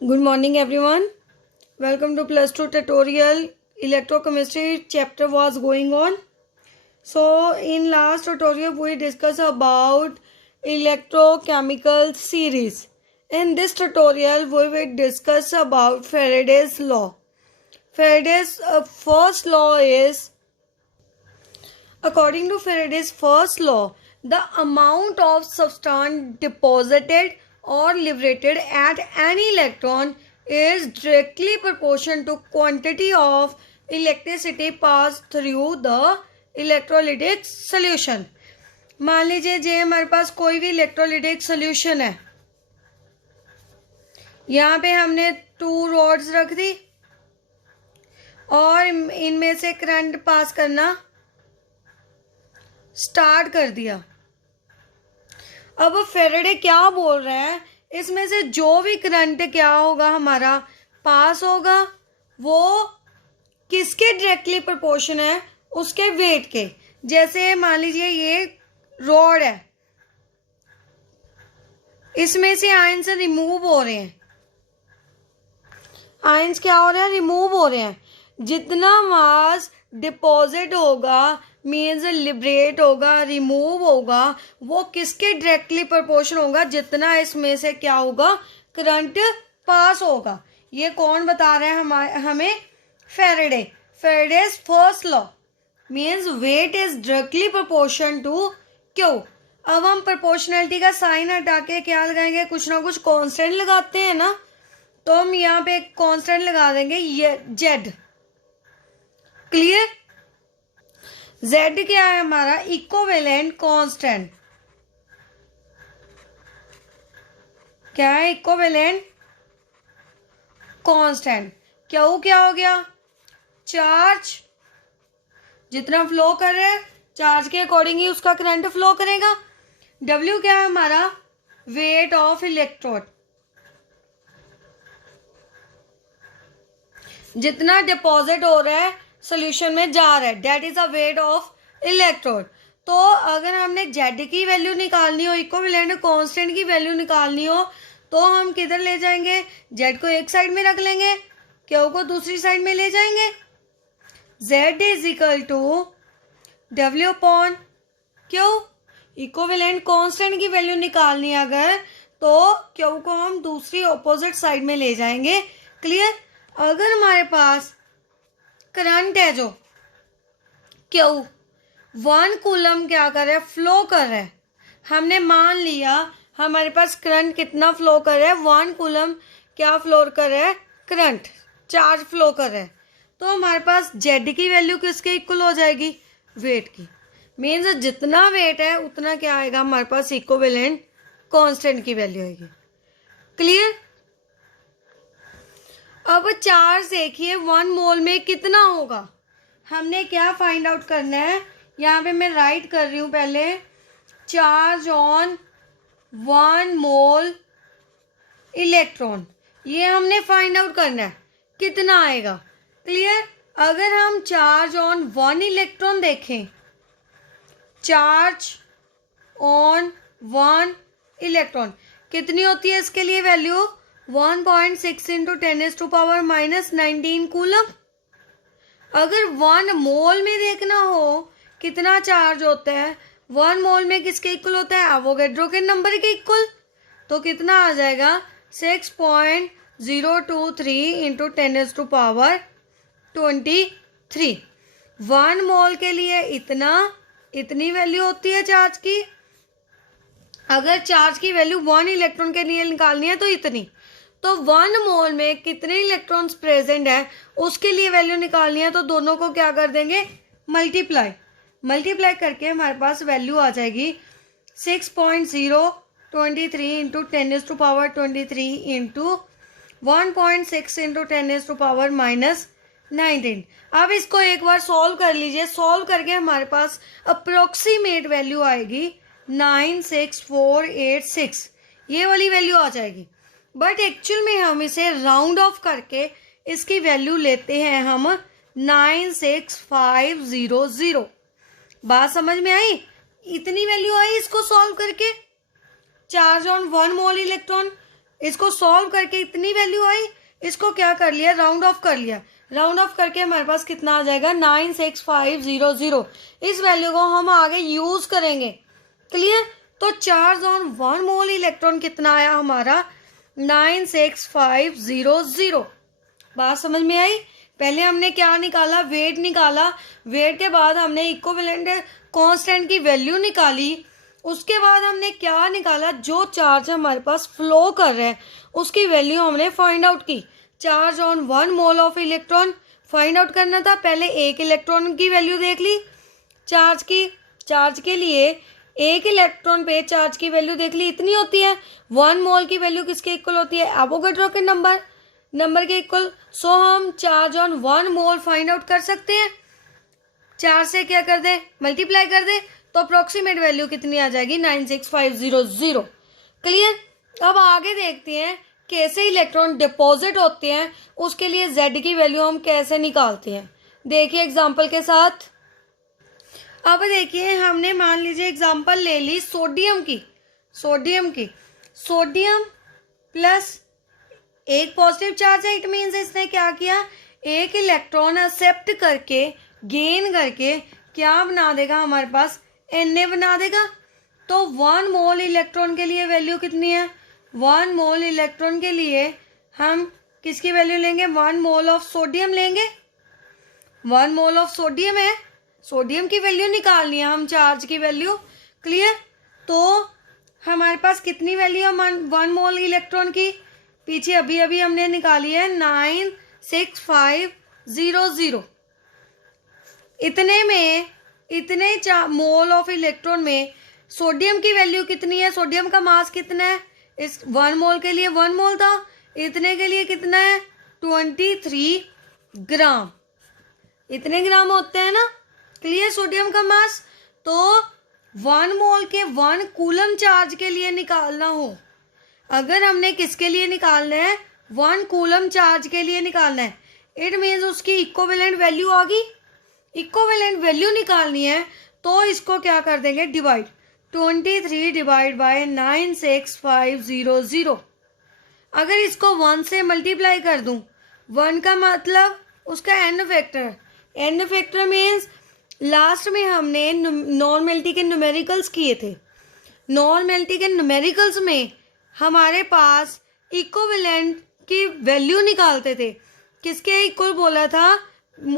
Good morning, everyone. Welcome to plus 2 tutorial. Electrochemistry chapter was going on. So, in last tutorial, we discussed about electrochemical series. In this tutorial, we will discuss about Faraday's law. Faraday's first law is, according to Faraday's first law, the amount of substance deposited or liberated at any electron is directly proportional to quantity of electricity passed through the electrolytic solution. मान लीजिए जे हमारे पास कोई भी electrolytic solution है, यहाँ पे हमने 2 rods रख दी और इनमें से करंट पास करना स्टार्ट कर दिया। अब फेरेडे क्या बोल रहा है, इसमें से जो भी करंट क्या होगा हमारा पास होगा वो किसके डायरेक्टली प्रोपोर्शन है, उसके वेट के। जैसे मान लीजिए ये रॉड है, इसमें से आयंस रिमूव हो रहे हैं, आयंस क्या हो रहे हैं, रिमूव हो रहे हैं। जितना मास डिपॉजिट होगा मीन्स लिबरेट होगा, रिमूव होगा, वो किसके डायरेक्टली प्रोपोर्शन होगा, जितना इसमें से क्या होगा करंट पास होगा। ये कौन बता रहे हैं हमें, Faraday. Faraday's first law means weight is directly proportion to Q. अब हम प्रोपोर्शनलिटी का साइन हटा के क्या लगाएंगे, कुछ ना कुछ कांस्टेंट लगाते हैं ना, तो हम यहाँ पे एक कांस्टेंट लगा देंगे ये जेड। क्लियर? जेड क्या है हमारा, इक्विवेलेंट कांस्टेंट। क्या है, इक्विवेलेंट कांस्टेंट। क्यू क्या हो गया, चार्ज। जितना फ्लो कर रहा है चार्ज के अकॉर्डिंग ही उसका करंट फ्लो करेगा। डब्ल्यू क्या है हमारा, वेट ऑफ इलेक्ट्रोड। जितना डिपॉजिट हो रहा है सोल्यूशन में जा रहा है, that is a weight of electrode. तो अगर हमने जेड की वैल्यू निकालनी हो, इक्विवेलेंट कांस्टेंट की वैल्यू निकालनी हो, तो हम किधर ले जाएंगे, जेड को एक साइड में रख लेंगे, क्यू को दूसरी साइड में ले जाएंगे। Z is equal to W upon Q. Equivalent constant की वैल्यू निकालनी है अगर, तो क्यू को हम दूसरी ऑपोजिट साइड में ले जाएंगे। क्लियर? अगर हमारे पास करंट है जो क्यू 1 कूलम क्या कर रहा है, फ्लो कर रहा है। हमने मान लिया हमारे पास करंट कितना फ्लो कर रहा है, 1 कूलम क्या फ्लो कर रहा है, करंट, चार्ज फ्लो कर रहा है। तो हमारे पास जेड की वैल्यू किसके इक्वल हो जाएगी, वेट की। मीन्स जितना वेट है उतना क्या आएगा हमारे पास, इक्विवेलेंट कांस्टेंट की वैल्यू आएगी। क्लियर? अब चार्ज देखिए 1 मोल में कितना होगा, हमने क्या फाइंड आउट करना है। यहाँ पे मैं राइट कर रही हूँ पहले, चार्ज ऑन 1 मोल इलेक्ट्रॉन, ये हमने फाइंड आउट करना है कितना आएगा। क्लियर? अगर हम चार्ज ऑन 1 इलेक्ट्रॉन देखें, चार्ज ऑन 1 इलेक्ट्रॉन कितनी होती है, इसके लिए वैल्यू 1.6 इंटू 10⁻⁻19 कूलम। अगर 1 मोल में देखना हो कितना चार्ज होता है, 1 मोल में किसके इक्वल होता है, एवोगैड्रो के नंबर के इक्वल। तो कितना आ जाएगा, 6.023 इंटू 10⁻23। 1 मोल के लिए इतनी वैल्यू होती है चार्ज की। अगर चार्ज की वैल्यू 1 इलेक्ट्रॉन के लिए निकालनी है तो इतनी। तो 1 मोल में कितने इलेक्ट्रॉन्स प्रेजेंट है उसके लिए वैल्यू निकालनी है, तो दोनों को क्या कर देंगे, मल्टीप्लाई करके हमारे पास वैल्यू आ जाएगी 6.023 इंटू 10⁻23 इंटू 1.6 इंटू 10⁻⁻19। अब इसको एक बार सॉल्व कर लीजिए, सॉल्व करके हमारे पास अप्रोक्सीमेट वैल्यू आएगी 96486, ये वाली वैल्यू आ जाएगी। बट एक्चुअल में हम इसे राउंड ऑफ करके इसकी वैल्यू लेते हैं हम 96500। बात समझ में आई? इतनी वैल्यू आई इसको सॉल्व करके। चार्ज ऑन 1 मोल इलेक्ट्रॉन इसको सॉल्व करके इतनी वैल्यू आई, इसको क्या कर लिया, राउंड ऑफ कर लिया। राउंड ऑफ करके हमारे पास कितना आ जाएगा, 96500। इस वैल्यू को हम आगे यूज करेंगे। क्लियर। तो चार्ज ऑन 1 मोल इलेक्ट्रॉन कितना आया हमारा, 96500। बात समझ में आई। पहले हमने क्या निकाला, वेट निकाला। वेट के बाद हमने इक्विवेलेंट कांस्टेंट की वैल्यू निकाली। उसके बाद हमने क्या निकाला, जो चार्ज हमारे पास फ्लो कर रहा है उसकी वैल्यू हमने फाइंड आउट की। Charge on 1 mole of electron find out करना था। पहले एक इलेक्ट्रॉन की वैल्यू देख ली चार्ज की। चार्ज के लिए एक इलेक्ट्रॉन पे चार्ज की वैल्यू देख ली, इतनी होती है। 1 मोल की वैल्यू किसके इक्वल होती है, एवोगाड्रो के नंबर के इक्वल। सो हम charge on 1 mole find out कर सकते हैं। 4 से क्या कर दे, मल्टीप्लाई कर दे, तो अप्रोक्सीमेट वैल्यू कितनी आ जाएगी, 96500। क्लियर। अब आगे देखते हैं कैसे इलेक्ट्रॉन डिपॉजिट होते हैं, उसके लिए Z की वैल्यू हम कैसे निकालते हैं। देखिए एग्जांपल के साथ। अब देखिए हमने मान लीजिए एग्जांपल ले ली सोडियम की। सोडियम प्लस एक पॉजिटिव चार्ज है, इट मीन्स इसने क्या किया, एक इलेक्ट्रॉन एक्सेप्ट करके गेन करके क्या बना देगा हमारे पास, Na बना देगा। तो 1 मोल इलेक्ट्रॉन के लिए वैल्यू कितनी है, 1 मोल इलेक्ट्रॉन के लिए हम किसकी वैल्यू लेंगे, 1 मोल ऑफ सोडियम लेंगे। 1 मोल ऑफ सोडियम है, सोडियम की वैल्यू निकालनी है हम, चार्ज की वैल्यू। क्लियर। तो हमारे पास कितनी वैल्यू है 1 मोल इलेक्ट्रॉन की, पीछे अभी अभी हमने निकाली है 96500। इतने में, इतने मोल ऑफ इलेक्ट्रॉन में सोडियम की वैल्यू कितनी है, सोडियम का मास कितना है, इस 1 मोल के लिए 1 मोल था, इतने के लिए कितना है, 23 ग्राम। इतने ग्राम होते हैं ना। क्लियर। सोडियम का मास। तो 1 मोल के 1 कूलम चार्ज के लिए निकालना हो, अगर हमने किसके लिए निकालना है, 1 कूलम चार्ज के लिए निकालना है, इट मीन्स उसकी इक्विवेलेंट वैल्यू आ गई। इक्विवेलेंट वैल्यू निकालनी है तो इसको क्या कर देंगे, डिवाइड, 23 डिवाइड बाय 96500। अगर इसको 1 से मल्टीप्लाई कर दूं, 1 का मतलब उसका n factor. N factor means last में हमने नॉर्मेलिटी के न्यूमेरिकल्स किए थे। नॉर्मेलिटी के न्यूमेरिकल्स में हमारे पास इक्विवेलेंट की वैल्यू निकालते थे, किसके इक्वल बोला था,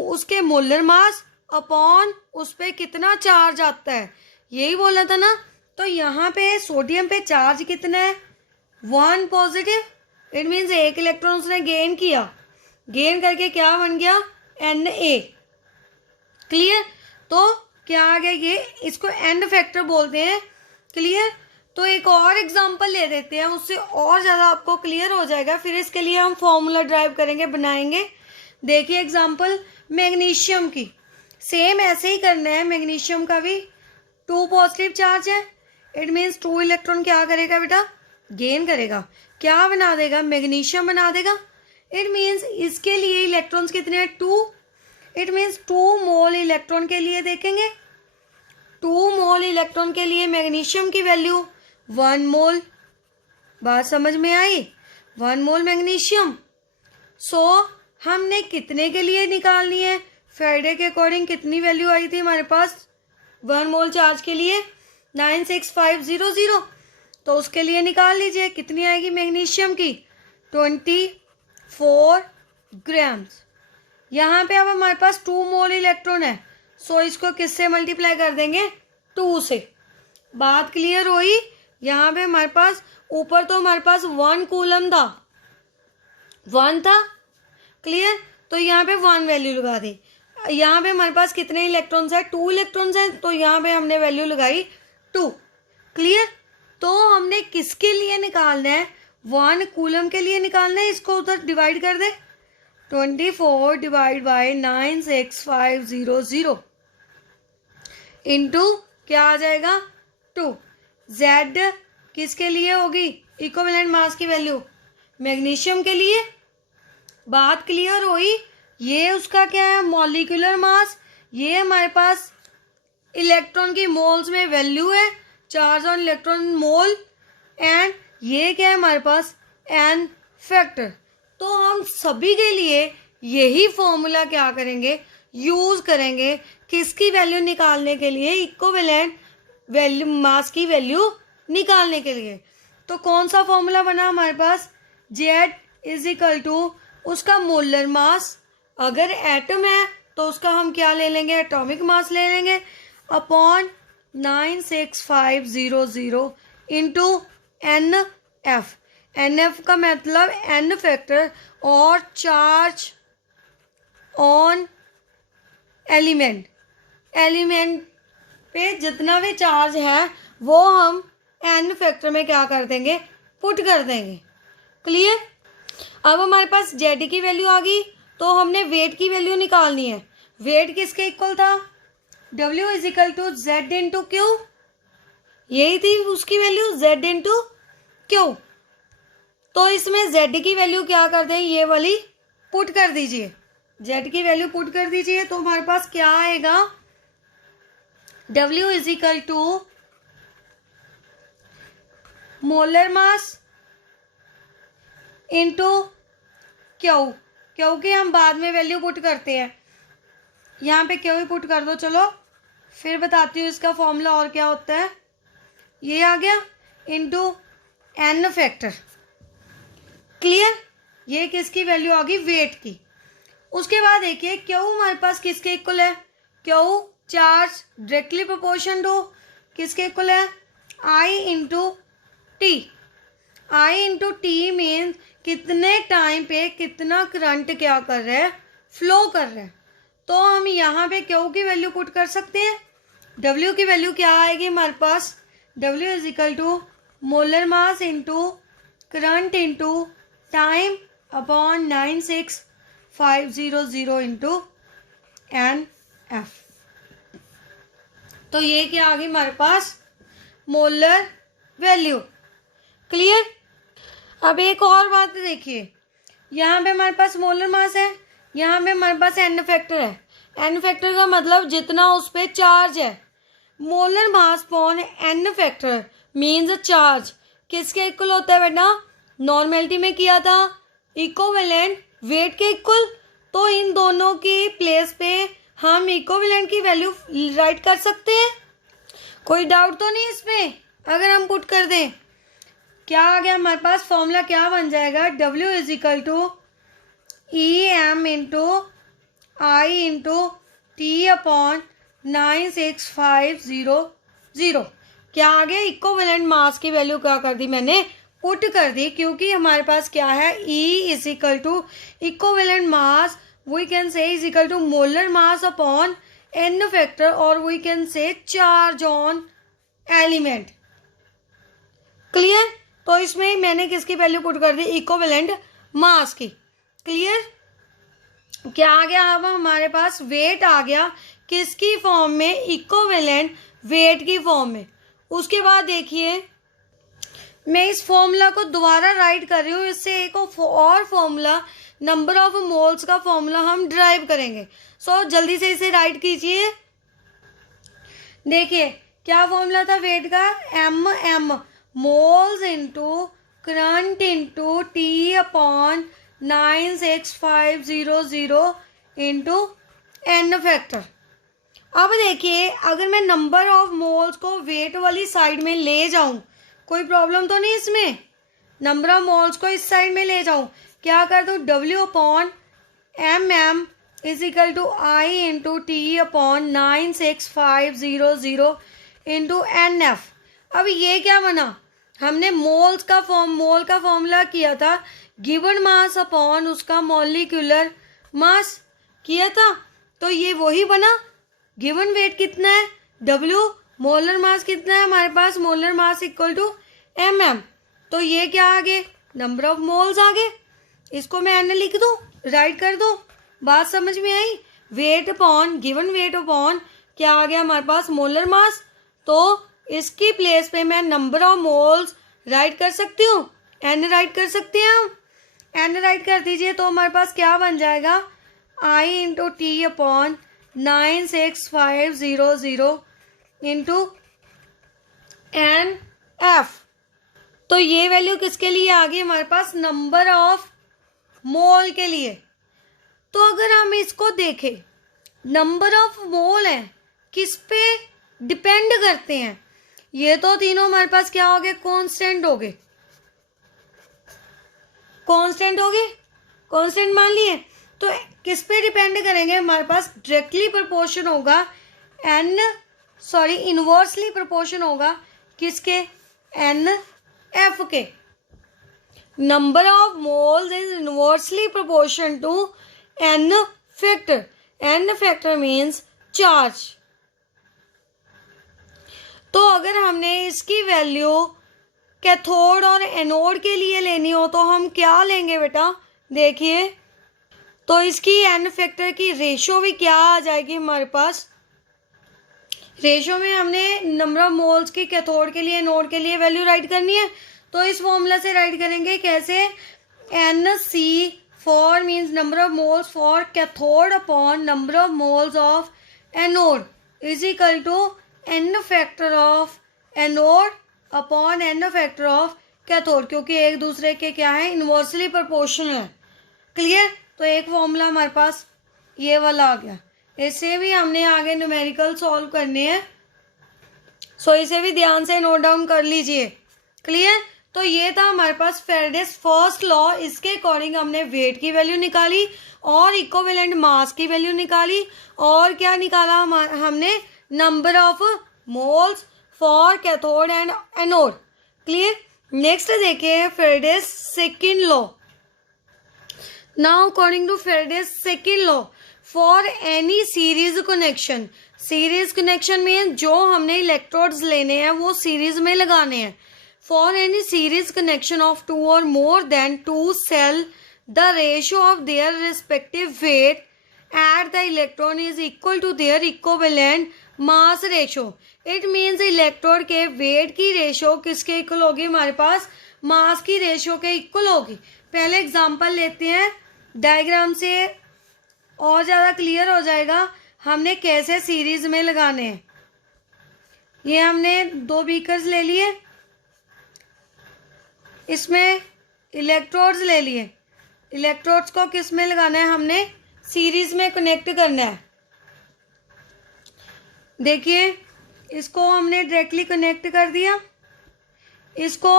उसके मोलर मास अपॉन उस पर कितना चार्ज आता है, यही बोला था ना। तो यहाँ पे सोडियम पे चार्ज कितना है, 1 पॉजिटिव। इट मीन्स एक इलेक्ट्रॉन उसने गेन किया, गेन करके क्या बन गया, Na। क्लियर। तो क्या आ गया ये, इसको एंड फैक्टर बोलते हैं। क्लियर। तो एक और एग्जांपल ले देते हैं, उससे और ज़्यादा आपको क्लियर हो जाएगा। फिर इसके लिए हम फॉर्मूला ड्राइव करेंगे, बनाएंगे। देखिए एग्जांपल मैग्नीशियम की, सेम ऐसे ही करना है। मैग्नीशियम का भी 2 पॉजिटिव चार्ज है, इट मीन्स 2 इलेक्ट्रॉन क्या करेगा बेटा, गेन करेगा। क्या बना देगा, मैग्नीशियम बना देगा। इट मीन्स इसके लिए इलेक्ट्रॉन्स कितने हैं, 2। इट मीन्स 2 मोल इलेक्ट्रॉन के लिए देखेंगे, 2 मोल इलेक्ट्रॉन के लिए मैग्नीशियम की वैल्यू 1 मोल। बात समझ में आई, 1 मोल मैग्नीशियम। सो हमने कितने के लिए निकालनी है, फेराडे के अकॉर्डिंग कितनी वैल्यू आई थी हमारे पास 1 मोल चार्ज के लिए, 96500। तो उसके लिए निकाल लीजिए कितनी आएगी मैग्नीशियम की, 24 ग्राम्स। यहाँ पे अब हमारे पास 2 मोल इलेक्ट्रॉन है, सो इसको किससे मल्टीप्लाई कर देंगे, 2 से। बात क्लियर हुई। यहाँ पे हमारे पास ऊपर तो हमारे पास 1 कूलम था, 1 था। क्लियर। तो यहाँ पे 1 वैल्यू लगा दी। यहाँ पे हमारे पास कितने इलेक्ट्रॉन्स है, 2 इलेक्ट्रॉन्स हैं, तो यहाँ पे हमने वैल्यू लगाई 2। क्लियर। तो हमने किसके लिए निकालना है, 1 कूलम के लिए निकालना है। इसको उधर डिवाइड कर दे, 24 डिवाइड बाय 96500 इंटू क्या आ जाएगा, 2। Z किसके लिए होगी, इक्विवेलेंट मास की वैल्यू मैग्नीशियम के लिए। बात क्लियर हुई। ये उसका क्या है, मॉलिक्यूलर मास। ये हमारे पास इलेक्ट्रॉन की मोल्स में वैल्यू है, charge on electron mole. And ये क्या है हमारे पास, एन फैक्टर। तो हम सभी के लिए यही फॉर्मूला क्या करेंगे, यूज करेंगे, किसकी वैल्यू निकालने के लिए, इक्विवेलेंट वैल्यू मास की वैल्यू निकालने के लिए। तो कौन सा फॉर्मूला बना हमारे पास, जेड इज इक्वल टू उसका मोलर मास, अगर एटम है तो उसका हम क्या ले लेंगे, एटॉमिक मास ले लेंगे, upon 96500 into N F. N F का मतलब एन फैक्टर और चार्ज ऑन एलिमेंट। एलिमेंट पे जितना भी चार्ज है वो हम एन फैक्टर में क्या कर देंगे, पुट कर देंगे। क्लियर। अब हमारे पास जेड की वैल्यू आ गई, तो हमने वेट की वैल्यू निकालनी है। वेट किसके इक्वल था, W is equal to Z into Q, यही थी उसकी वैल्यू, जेड इंटू क्यू। तो इसमें जेड की वैल्यू क्या कर दें, ये वाली पुट कर दीजिए, जेड की वैल्यू पुट कर दीजिए। तो हमारे पास क्या आएगा, W is equal to molar mass into Q, क्योंकि हम बाद में वैल्यू पुट करते हैं, यहाँ पे क्यू ही पुट कर दो। चलो फिर बताती हूँ इसका फॉर्मूला और क्या होता है। ये आ गया इंटू एन फैक्टर। क्लियर। ये किसकी वैल्यू आ गई, वेट की। उसके बाद देखिए क्यू हमारे पास किसके इक्वल है, Q charge directly proportion to किसके इक्वल है, I into T. I into T means कितने टाइम पे कितना करंट क्या कर रहा है, फ्लो कर रहा है। तो हम यहाँ पे क्यू की वैल्यू पुट कर सकते हैं। डब्ल्यू की वैल्यू क्या आएगी हमारे पास, W is equal to molar mass into current into time upon 96500 into N F. तो ये क्या आ गई हमारे पास, मोलर वैल्यू। क्लियर। अब एक और बात देखिए, यहाँ पे हमारे पास मोलर मास है, यहाँ पे हमारे पास एन फैक्टर है। एन फैक्टर का मतलब जितना उस पर चार्ज है। Molar mass upon n factor means charge किसके इक्वल होता है बेटा, नॉर्मेलिटी में किया था, इक्विवेलेंट वेट के इक्वल। तो इन दोनों की प्लेस पे हम इक्विवेलेंट की वैल्यू राइट कर सकते हैं, कोई डाउट तो नहीं इसमें। अगर हम पुट कर दें, क्या आ गया हमारे पास, फॉर्मूला क्या बन जाएगा, W is equal to E M into I into T upon 96500। क्या आ गया, इक्विवेलेंट मास की वैल्यू क्या कर दी मैंने, पुट कर दी, क्योंकि हमारे पास क्या है, E is equal to equivalent mass we can say is equal to molar mass upon N factor, और we can say charge on element. Clear. तो इसमें मैंने किसकी वैल्यू पुट कर दी, इक्विवेलेंट मास की। क्लियर। क्या आ गया, अब हमारे पास वेट आ गया किसकी फॉर्म में, इक्विवेलेंट वेट की फॉर्म में। उसके बाद देखिए मैं इस फॉर्मूला को दोबारा राइट कर रही हूँ, इससे एक और फॉर्मूला नंबर ऑफ मोल्स का फॉर्मूला हम ड्राइव करेंगे। सो जल्दी से इसे राइट कीजिए। देखिए क्या फॉर्मूला था वेट का, M moles into current into T upon 96500 into n factor. अब देखिए अगर मैं नंबर ऑफ मोल्स को वेट वाली साइड में ले जाऊं, कोई प्रॉब्लम तो नहीं इसमें, नंबर ऑफ मोल्स को इस साइड में ले जाऊं, क्या कर दूं, W upon M is equal to I into T upon 96500 into N F. अब ये क्या बना, हमने मोल का फॉर्मूला किया था गिवन मास अपॉन उसका मॉलिक्यूलर मास किया था, तो ये वही बना। गिवन वेट कितना है, W, मोलर मास कितना है हमारे पास, molar mass equal to mm। तो ये क्या आ गए, नंबर ऑफ मोल्स आ गए। इसको मैं एन लिख दूं, राइट कर दूं, बात समझ में आई। Weight upon given weight upon क्या आ गया हमारे पास, मोलर मास। तो इसकी प्लेस पे मैं नंबर ऑफ मोल्स राइट कर सकती हूँ, एन राइट कर सकते हैं हम। एन राइट कर दीजिए तो हमारे पास क्या बन जाएगा, I into T upon 96500 into N F. तो ये वैल्यू किसके लिए आ गई हमारे पास, नंबर ऑफ मोल के लिए। तो अगर हम इसको देखें, नंबर ऑफ मोल है किस पे डिपेंड करते हैं, ये तो तीनों हमारे पास क्या हो गए, कांस्टेंट हो गए, कांस्टेंट हो गए, कांस्टेंट मान लिए। तो किस पे डिपेंड करेंगे, हमारे पास डायरेक्टली प्रोपोर्शन होगा इनवर्सली प्रोपोर्शन होगा किसके, एन एफ के। Number of moles is inversely proportion to n factor, n factor means charge. तो अगर हमने इसकी वैल्यू कैथोड और एनोड के लिए लेनी हो तो हम क्या लेंगे बेटा, देखिए, तो इसकी एन फैक्टर की रेशो भी क्या आ जाएगी हमारे पास, रेशो में हमने नंबर ऑफ मोल्स की कैथोड के लिए एनोड के लिए वैल्यू राइट करनी है। तो इस फॉर्मूला से राइट करेंगे कैसे, n C for means number of moles for cathode upon number of moles of anode is equal to n factor of anode upon N factor of cathode, क्योंकि एक दूसरे के क्या है, इनवर्सली प्रोपोर्शनल है। क्लियर। तो एक फॉर्मूला हमारे पास ये वाला आ गया। इससे भी हमने आगे न्यूमेरिकल सॉल्व करने हैं, सो इसे भी ध्यान से नोट डाउन कर लीजिए। क्लियर। तो ये था हमारे पास फेराडेस फर्स्ट लॉ। इसके अकॉर्डिंग हमने वेट की वैल्यू निकाली और इक्विवेलेंट मास की वैल्यू निकाली, और क्या निकाला हमने, number of moles for cathode and anode. Clear. Next देखिए Faraday's second law. Now according to Faraday's second law, for any series connection, series connection में जो हमने इलेक्ट्रोड्स लेने हैं वो सीरीज में लगाने हैं। For any series connection of two or more than two cell, the ratio of their respective weight at the electron is equal to their equivalent mass ratio. It means electrode के weight की ratio किसके equal होगी, हमारे पास मास की ratio के equal होगी। पहले example लेते हैं, डायग्राम से और ज़्यादा क्लियर हो जाएगा हमने कैसे सीरीज में लगाने हैं। ये हमने दो बीकर्स ले लिए, इसमें इलेक्ट्रोड्स ले लिए, इलेक्ट्रोड्स को किस में लगाना है, हमने सीरीज में कनेक्ट करना है। देखिए इसको हमने डायरेक्टली कनेक्ट कर दिया, इसको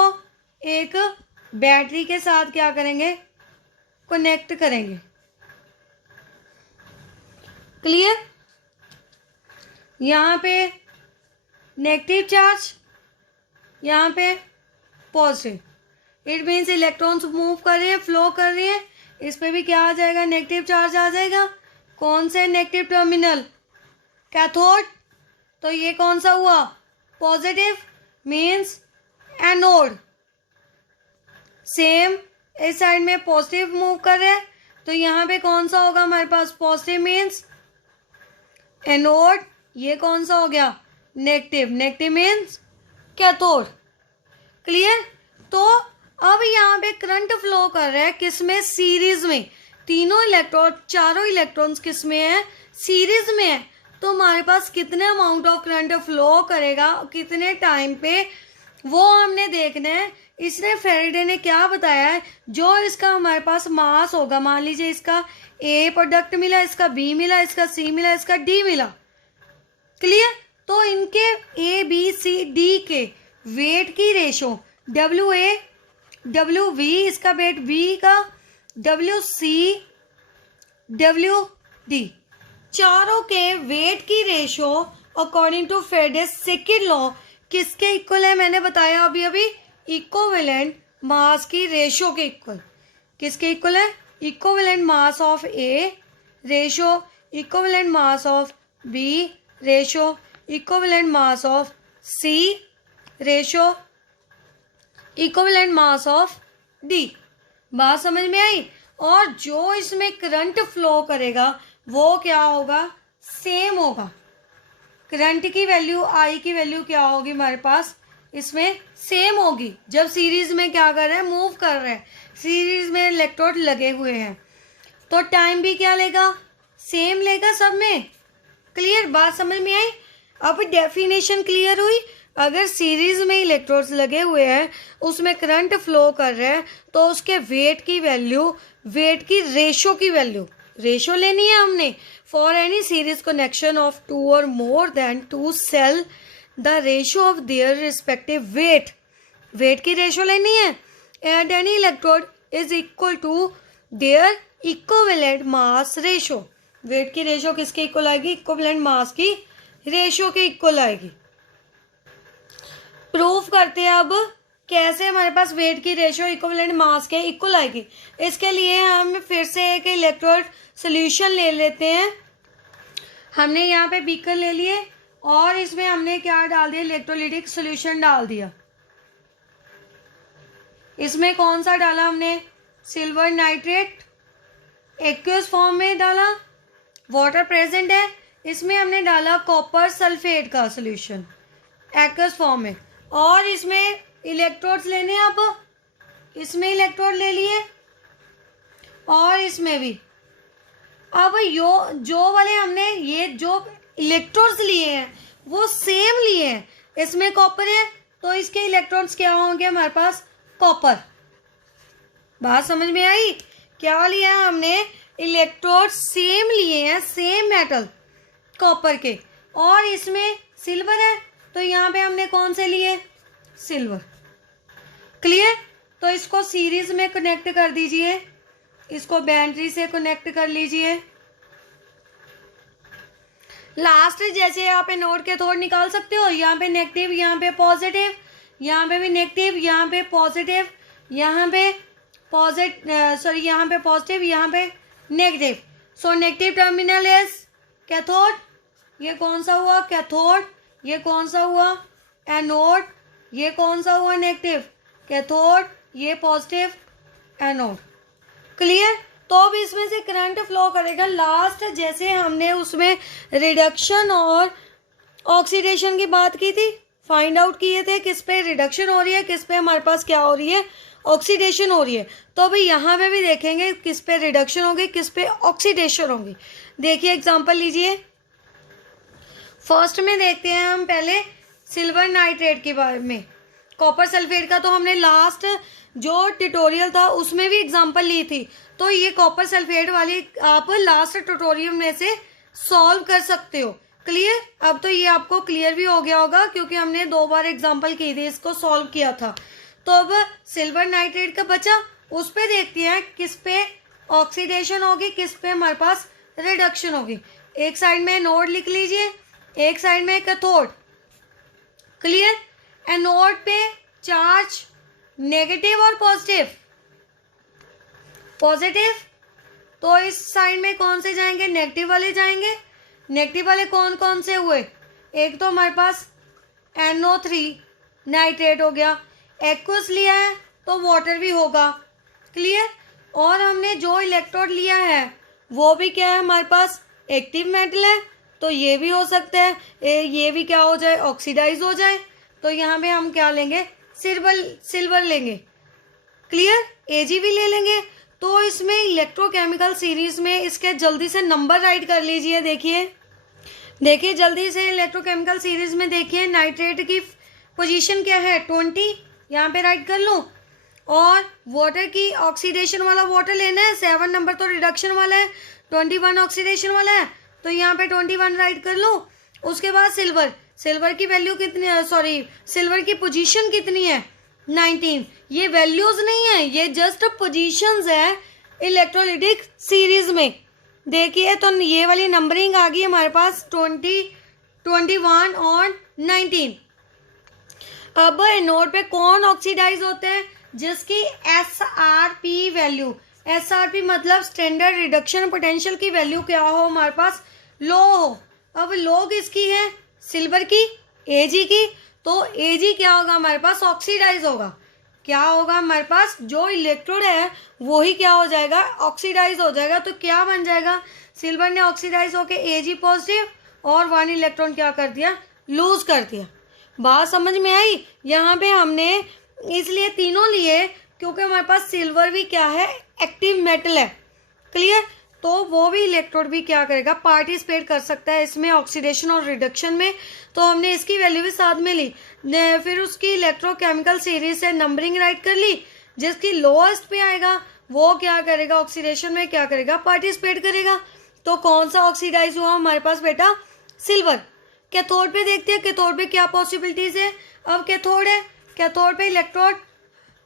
एक बैटरी के साथ क्या करेंगे, कनेक्ट करेंगे। क्लियर। यहाँ पे नेगेटिव चार्ज, यहाँ पे positive. It means electrons move कर रहे हैं, फ्लो कर रहे हैं, इस पे भी क्या आ जाएगा, नेगेटिव चार्ज आ जाएगा। कौन से नेगेटिव टर्मिनल, कैथोड। तो ये कौन सा हुआ, पॉजिटिव, मीन्स एनोड। सेम इस साइड में पॉजिटिव मूव कर रहे हैं, तो यहाँ पे कौन सा होगा हमारे पास, पॉजिटिव मीन्स एनोड। ये कौन सा हो गया, negative, negative means cathode. Clear. तो अब यहाँ पे करंट फ्लो कर रहा है किसमें, सीरीज में। तीनों इलेक्ट्रॉन, चारों इलेक्ट्रॉन्स किसमें है, सीरीज में है। तो हमारे पास कितने अमाउंट ऑफ करंट फ्लो करेगा, कितने टाइम पे, वो हमने देखना है। इसने फेराडे ने क्या बताया है, जो इसका हमारे पास मास होगा, मान लीजिए इसका ए प्रोडक्ट मिला, इसका बी मिला, इसका सी मिला, इसका डी मिला। क्लियर। तो इनके ए बी सी डी के वेट की ratio W A W V, इसका वेट बी का, डब्ल्यू सी डब्ल्यू डी, चारों के वेट की ratio according to Faraday's second law किसके इक्वल है, मैंने बताया अभी अभी, इक्विवेलेंट मास की रेशो के इक्वल। किसके इक्वल है, equivalent mass of A ratio equivalent mass of B ratio equivalent mass of C ratio equivalent mass of D. बात समझ में आई। और जो इसमें करंट फ्लो करेगा वो क्या होगा, सेम होगा। करंट की वैल्यू, आई की वैल्यू क्या होगी हमारे पास, इसमें सेम होगी। जब सीरीज में क्या कर रहे हैं, मूव कर रहे हैं, सीरीज में इलेक्ट्रोड लगे हुए हैं, तो टाइम भी क्या लेगा, सेम लेगा सब में। क्लियर। बात समझ में आई। अब डेफिनेशन क्लियर हुई। अगर सीरीज में इलेक्ट्रोड्स लगे हुए हैं, उसमें करंट फ्लो कर रहा है, तो उसके वेट की वैल्यू, वेट की रेशो लेनी है हमने। For any series connection of two or more than two cell, the ratio of their respective weight की रेशो लेनी है। At any electrode is equal to their equivalent mass ratio. Weight की ratio किसके equal आएगी? Equivalent mass की ratio के equal आएगी। Proof करते हैं अब कैसे हमारे पास वेट की रेशो इक्विवेलेंट मास के इक्वल आएगी। इसके लिए हम फिर से एक इलेक्ट्रोड सॉल्यूशन ले लेते हैं। हमने यहाँ पे बीकर ले लिए और इसमें हमने क्या डाल दिया? इलेक्ट्रोलाइटिक सॉल्यूशन डाल दिया। इसमें कौन सा डाला हमने? सिल्वर नाइट्रेट एक्वस फॉर्म में डाला, वाटर प्रेजेंट है। इसमें हमने डाला कॉपर सल्फेट का सॉल्यूशन एक्वस फॉर्म में, और इसमें इलेक्ट्रोड्स लेने हैं। अब इसमें इलेक्ट्रोड ले लिए और इसमें भी। अब जो वाले हमने ये जो इलेक्ट्रोड्स लिए हैं वो सेम लिए हैं। इसमें कॉपर है तो इसके इलेक्ट्रॉन्स क्या होंगे हमारे पास? कॉपर। बात समझ में आई? क्या लिया हमने? इलेक्ट्रोड सेम लिए हैं, सेम मेटल कॉपर के, और इसमें सिल्वर है तो यहाँ पे हमने कौन से लिए? सिल्वर। क्लियर? तो इसको सीरीज में कनेक्ट कर दीजिए, इसको बैटरी से कनेक्ट कर लीजिए। लास्ट जैसे यहाँ पे नोड के थोड़ निकाल सकते हो, यहाँ पे नेगेटिव, यहाँ पे पॉजिटिव, यहाँ पे भी नेगेटिव, यहाँ पे पॉजिटिव, यहाँ पे यहाँ पे पॉजिटिव, यहाँ पे negative. So negative terminal is cathode, ये कौन सा हुआ? कैथोड। ये कौन सा हुआ? एनोड। ये कौन सा हुआ? Negative cathode. ये पॉजिटिव एनोड। क्लियर? तो अब इसमें से करंट फ्लो करेगा। लास्ट जैसे हमने उसमें रिडक्शन और ऑक्सीडेशन की बात की थी, फाइंड आउट किए थे किस पे रिडक्शन हो रही है, किस पे हमारे पास क्या हो रही है? ऑक्सीडेशन हो रही है। तो अभी यहाँ पे भी देखेंगे किस पे रिडक्शन होगी, किस पे ऑक्सीडेशन होगी। देखिए एग्जांपल लीजिए। फर्स्ट में देखते हैं हम पहले सिल्वर नाइट्रेट के बारे में। कॉपर सल्फेट का तो हमने लास्ट जो ट्यूटोरियल था उसमें भी एग्जांपल ली थी, तो ये कॉपर सल्फेट वाली आप लास्ट ट्यूटोरियल में से सॉल्व कर सकते हो। क्लियर? अब तो ये आपको क्लियर भी हो गया होगा क्योंकि हमने 2 बार एग्जांपल की थी, इसको सॉल्व किया था। तो अब सिल्वर नाइट्रेट का बचा, उस पे देखते हैं किस पे ऑक्सीडेशन होगी, किस पे हमारे पास रिडक्शन होगी। एक साइड में एनोड लिख लीजिए, एक साइड में कैथोड। क्लियर? एनोड पे चार्ज नेगेटिव और पॉजिटिव, तो इस साइड में कौन से जाएंगे? नेगेटिव वाले जाएंगे। नेगेटिव वाले कौन कौन से हुए? एक तो हमारे पास NO3 नाइट्रेट हो गया, एक्वस लिया है तो वाटर भी होगा। क्लियर? और हमने जो इलेक्ट्रोड लिया है वो भी क्या है हमारे पास? एक्टिव मेटल है, तो ये भी हो सकता है ये भी क्या हो जाए? ऑक्सीडाइज हो जाए। तो यहाँ पे हम क्या लेंगे? सिल्वर लेंगे। क्लियर? Ag भी ले लेंगे। तो इसमें इलेक्ट्रोकेमिकल सीरीज में इसके जल्दी से नंबर राइट कर लीजिए। देखिए जल्दी से इलेक्ट्रोकेमिकल सीरीज में देखिए नाइट्रेट की पोजीशन क्या है? 20, यहाँ पे राइट कर लूँ। और वाटर की ऑक्सीडेशन वाला वाटर लेना है, 7 नंबर तो रिडक्शन वाला है, 21 ऑक्सीडेशन वाला है, तो यहाँ पे 21 राइट कर लूँ। उसके बाद सिल्वर की वैल्यू कितनी है? सिल्वर की पोजीशन कितनी है? 19। ये वैल्यूज नहीं है, ये जस्ट पोजीशंस है इलेक्ट्रोलाइटिक सीरीज में। देखिए तो ये वाली नंबरिंग आ गई हमारे पास 20, 21 और 19। अब एनोड पे कौन ऑक्सीडाइज होते हैं? जिसकी SRP वैल्यू, SRP मतलब स्टैंडर्ड रिडक्शन पोटेंशियल की वैल्यू क्या हो हमारे पास? लो हो। अब लो किसकी है? सिल्वर की, Ag की। तो Ag क्या होगा हमारे पास? ऑक्सीडाइज होगा। क्या होगा हमारे पास? जो इलेक्ट्रोड है वो ही क्या हो जाएगा? ऑक्सीडाइज हो जाएगा। तो क्या बन जाएगा? सिल्वर ने ऑक्सीडाइज होके Ag पॉजिटिव और 1 इलेक्ट्रॉन क्या कर दिया? लूज कर दिया। बात समझ में आई? यहाँ पे हमने इसलिए तीनों लिए क्योंकि हमारे पास सिल्वर भी क्या है? एक्टिव मेटल है। क्लियर? तो वो भी इलेक्ट्रोड भी क्या करेगा, पार्टिसिपेट कर सकता है इसमें, ऑक्सीडेशन और रिडक्शन में। तो हमने इसकी वैल्यू भी साथ में ली। फिर उसकी इलेक्ट्रोकेमिकल सीरीज से नंबरिंग राइट कर ली, जिसकी लोएस्ट पे आएगा वो क्या करेगा, ऑक्सीडेशन में क्या करेगा, पार्टिसिपेट करेगा। तो कौन सा ऑक्सीडाइज हुआ हमारे पास बेटा, सिल्वर। कैथोड पे देखते हैं, कैथोड पे क्या पॉसिबिलिटीज है। अब कैथोड है, कैथोड पे इलेक्ट्रोड,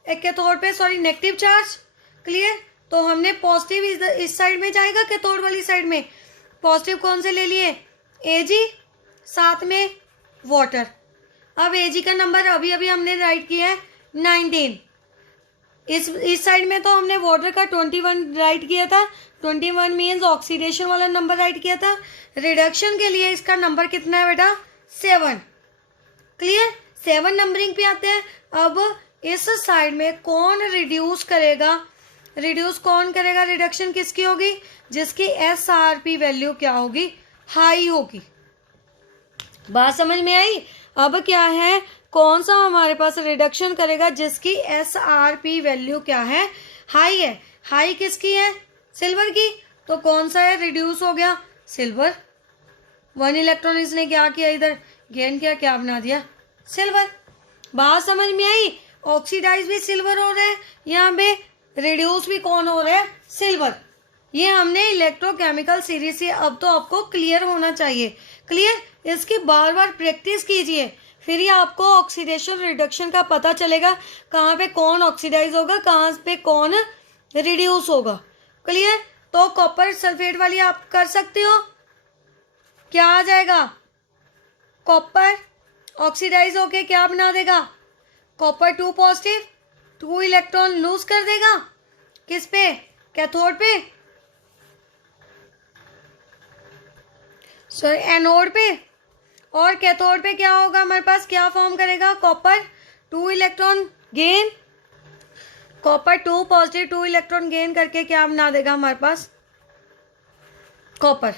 कैथोड पे सॉरी नेगेटिव चार्ज, क्लियर। तो हमने पॉजिटिव इस साइड में जाएगा, कैथोड वाली साइड में। पॉजिटिव कौन से ले लिए, Ag, साथ में वाटर। अब Ag का नंबर अभी अभी हमने राइट किया है 19। इस साइड में तो हमने वाटर का 21 राइट किया था। 21 मीन्स ऑक्सीडेशन वाला नंबर राइट किया था। रिडक्शन के लिए इसका नंबर कितना है बेटा, 7, क्लियर। 7 नंबरिंग पे आते हैं। अब इस साइड में कौन रिड्यूस करेगा, रिड्यूस कौन करेगा, रिडक्शन किसकी होगी, जिसकी SRP वैल्यू क्या होगी, हाई होगी। बात समझ में आई। अब क्या है, कौन सा हमारे पास रिडक्शन करेगा जिसकी SRP वैल्यू क्या है, हाई है। हाई किसकी है, सिल्वर की। तो कौन सा है, रिड्यूस हो गया सिल्वर। 1 इलेक्ट्रॉन इसने क्या किया, इधर गेन किया, क्या बना दिया, सिल्वर। बात समझ में आई। ऑक्सीडाइज भी सिल्वर हो रहा है, यहाँ पे रिड्यूस भी कौन हो रहा है, सिल्वर। ये हमने इलेक्ट्रोकेमिकल सीरीज से, अब तो आपको क्लियर होना चाहिए, क्लियर। इसकी बार बार प्रैक्टिस कीजिए, फिर ही आपको ऑक्सीडेशन रिडक्शन का पता चलेगा, कहाँ पे कौन ऑक्सीडाइज होगा, कहाँ पे कौन रिड्यूस होगा, क्लियर। तो कॉपर सल्फेट वाली आप कर सकते हो, क्या आ जाएगा, कॉपर ऑक्सीडाइज होके क्या बना देगा, कॉपर 2 पॉजिटिव, 2 इलेक्ट्रॉन लूज कर देगा, किस पे, कैथोड पे, सॉरी एनोड पे। और कैथोड पे क्या होगा हमारे पास, क्या फॉर्म करेगा, copper 2 electron gain, copper 2 positive 2 electron gain करके क्या बना देगा हमारे पास, कॉपर,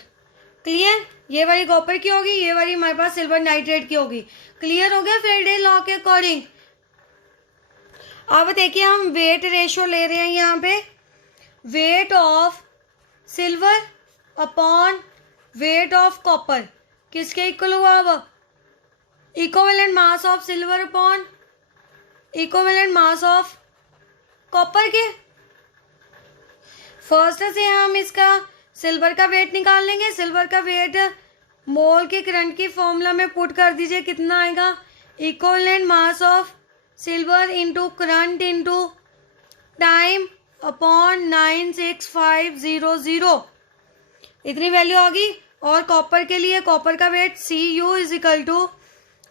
क्लियर। ये वाली कॉपर की होगी, ये वाली हमारे पास सिल्वर नाइट्रेट की होगी। क्लियर हो गया फेरेडे लॉ के अकॉर्डिंग। अब देखिए हम वेट रेशियो ले रहे हैं यहाँ पे, weight of silver upon weight of copper किसके इक्वल हुआ, अब equivalent mass of silver upon equivalent mass of copper के। फर्स्ट से हम इसका सिल्वर का वेट निकाल लेंगे। सिल्वर का वेट मोल के करंट की फॉर्मूला में पुट कर दीजिए, कितना आएगा, equivalent mass of silver into current into time upon 96500, इतनी वैल्यू होगी। और कॉपर के लिए कॉपर का weight Cu is equal to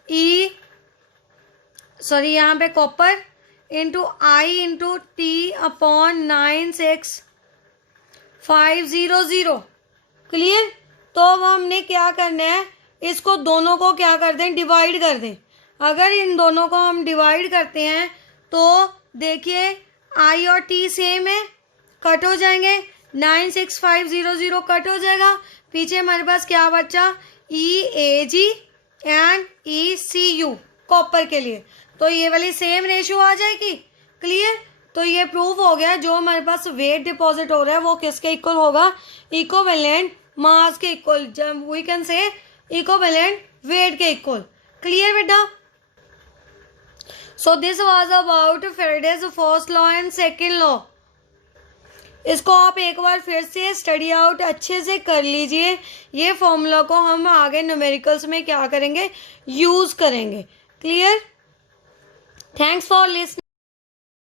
E, sorry यहाँ पे copper into I into T upon 96500, clear. तो अब हमने क्या करना है, इसको दोनों को क्या कर दें, डिवाइड कर दें। अगर इन दोनों को हम डिवाइड करते हैं तो देखिए आई और टी सेम है, कट हो जाएंगे, 96500 कट हो जाएगा। पीछे हमारे पास क्या बचा, EAG एंड ECU कॉपर के लिए। तो ये वाली सेम रेशियो आ जाएगी, क्लियर। तो ये प्रूफ हो गया, जो हमारे पास वेट डिपॉजिट हो रहा है वो किसके इक्वल होगा, इक्विवेलेंट मास के इक्वल, जब we can say equivalent weight के इक्वल, क्लियर बेटा। So this was about Faraday's first law and second law. इसको आप एक बार फिर से स्टडी आउट अच्छे से कर लीजिए। ये फॉर्मूला को हम आगे न्यूमेरिकल्स में क्या करेंगे, यूज करेंगे, क्लियर। Thanks for listening.